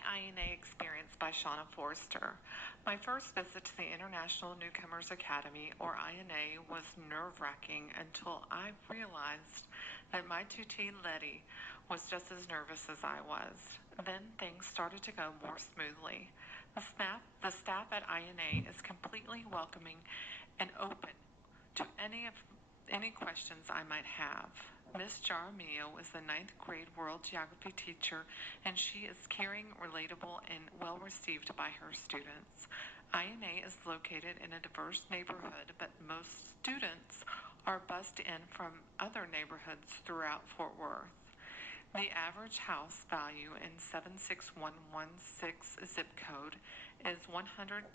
My INA Experience by Shawna Forrester. My first visit to the International Newcomers Academy, or INA, was nerve-wracking until I realized that my tutee, Letty, was just as nervous as I was. Then things started to go more smoothly. The staff at INA is completely welcoming and open to any questions I might have. Miss Jaramillo is the ninth grade world geography teacher, and she is caring, relatable, and well received by her students. INA is located in a diverse neighborhood, but most students are bused in from other neighborhoods throughout Fort Worth. The average house value in 76116 zip code is $123,100.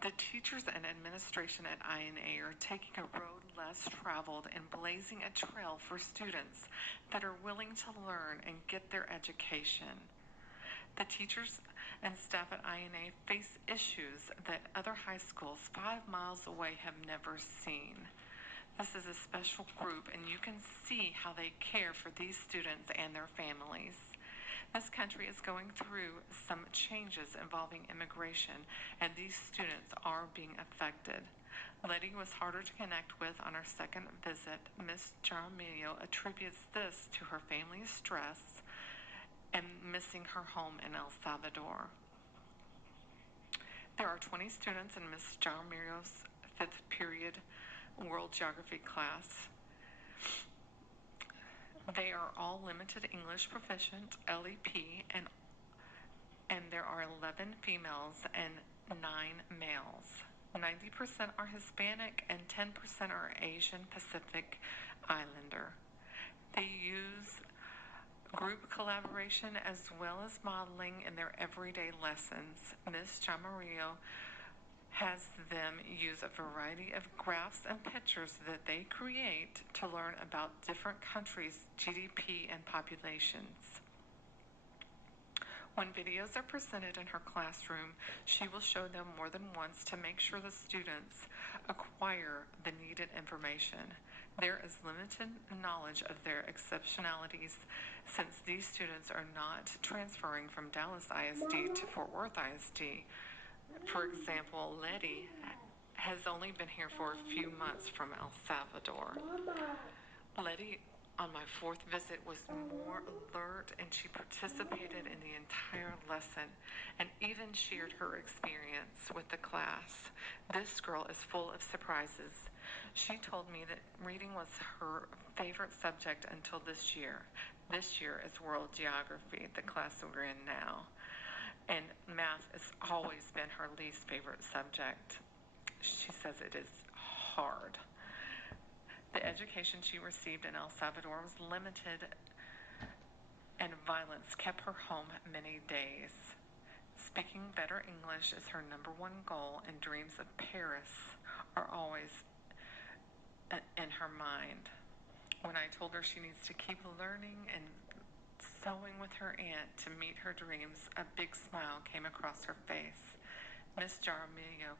The teachers and administration at INA are taking a road less traveled and blazing a trail for students that are willing to learn and get their education. The teachers and staff at INA face issues that other high schools 5 miles away have never seen. This is a special group, and you can see how they care for these students and their families. This country is going through some changes involving immigration, and these students are being affected. Letty was harder to connect with on our second visit. Miss Jaramillo attributes this to her family's stress and missing her home in El Salvador. There are 20 students in Miss Jaramillo's fifth period World Geography class. They are all limited English proficient, LEP, and there are 11 females and 9 males. 90% are Hispanic and 10% are Asian Pacific Islander. They use group collaboration as well as modeling in their everyday lessons. Ms. Jamarillo has them use a variety of graphs and pictures that they create to learn about different countries' GDP and populations. When videos are presented in her classroom, she will show them more than once to make sure the students acquire the needed information. There is limited knowledge of their exceptionalities since these students are not transferring from Dallas ISD to Fort Worth ISD. For example, Letty has only been here for a few months from El Salvador. Letty, on my fourth visit, was more alert, and she participated in the entire lesson and even shared her experience with the class. This girl is full of surprises. She told me that reading was her favorite subject until this year. This year is World Geography, the class we're in now. And math has always been her least favorite subject. She says it is hard. The education she received in El Salvador was limited, and violence kept her home many days. Speaking better English is her number one goal, and dreams of Paris are always in her mind. When I told her she needs to keep learning and sewing with her aunt to meet her dreams, a big smile came across her face. Miss Jaramillo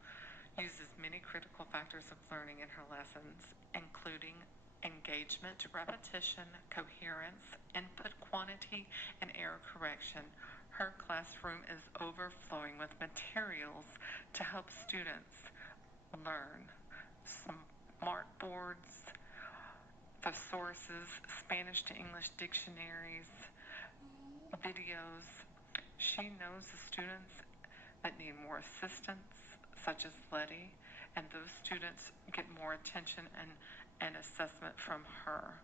uses many critical factors of learning in her lessons, including engagement, repetition, coherence, input quantity, and error correction. Her classroom is overflowing with materials to help students learn. Smart boards, thesaurus, Spanish to English dictionaries, videos. She knows the students that need more assistance, such as Letty, and those students get more attention and assessment from her.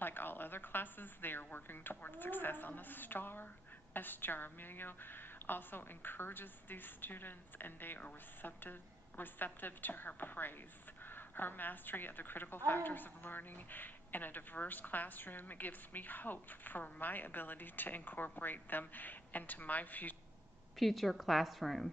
Like all other classes, they are working towards success on the STAR. Ms. Jaramillo also encourages these students, and they are receptive to her praise. Her mastery of the critical factors of learning in a diverse classroom gives me hope for my ability to incorporate them into my future classroom.